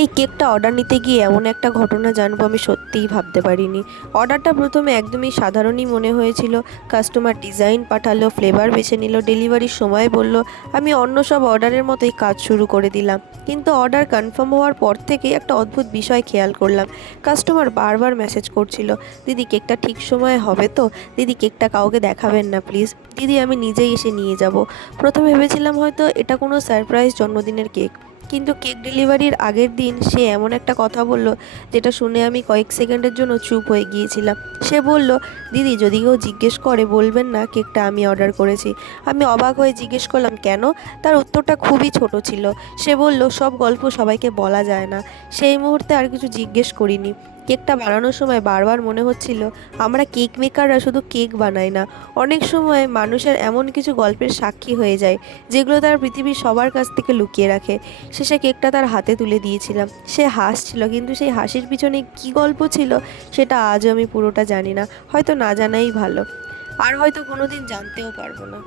এই কেকটা অর্ডার নিতে গিয়ে এমন একটা ঘটনা জানবো আমি সত্যিই ভাবতে পারিনি। অর্ডারটা প্রথমে একদমই সাধারণই মনে হয়েছিল। কাস্টমার ডিজাইন পাঠালো, ফ্লেভার বেছে নিল, ডেলিভারির সময় বলল, আমি অন্য সব অর্ডারের মতোই কাজ শুরু করে দিলাম। কিন্তু অর্ডার কনফার্ম হওয়ার পর থেকেই একটা অদ্ভুত বিষয় খেয়াল করলাম। কাস্টমার বারবার মেসেজ করছিল, দিদি কেকটা ঠিক সময়ে হবে তো, দিদি কেকটা কাউকে দেখাবেন না প্লিজ, দিদি আমি নিজেই এসে নিয়ে যাব। প্রথমে ভেবেছিলাম হয়তো এটা কোনো সারপ্রাইজ জন্মদিনের কেক, কিন্তু কেক ডেলিভারির আগের দিন সে এমন একটা কথা বলল যেটা শুনে আমি কয়েক সেকেন্ডের জন্য চুপ হয়ে গিয়েছিলাম। সে বলল, দিদি যদি কেউ জিজ্ঞেস করে বলবেন না কেকটা আমি অর্ডার করেছি। আমি অবাক হয়ে জিজ্ঞেস করলাম কেন। তার উত্তরটা খুবই ছোট ছিল। সে বলল, সব গল্প সবাইকে বলা যায় না। সেই মুহূর্তে আর কিছু জিজ্ঞেস করিনি। কেকটা বানানোর সময় বারবার মনে হচ্ছিল, আমরা কেক মেকাররা শুধু কেক বানাই না, অনেক সময় মানুষের এমন কিছু গল্পের সাক্ষী হয়ে যায় যেগুলো তার পৃথিবীর সবার কাছ থেকে লুকিয়ে রাখে। শেষে কেকটা তার হাতে তুলে দিয়েছিলাম। সে হাসছিল, কিন্তু সেই হাসির পিছনে কী গল্প ছিল সেটা আজও আমি পুরোটা জানি না। হয়তো না জানাই ভালো, আর হয়তো কোনোদিন জানতেও পারবো না।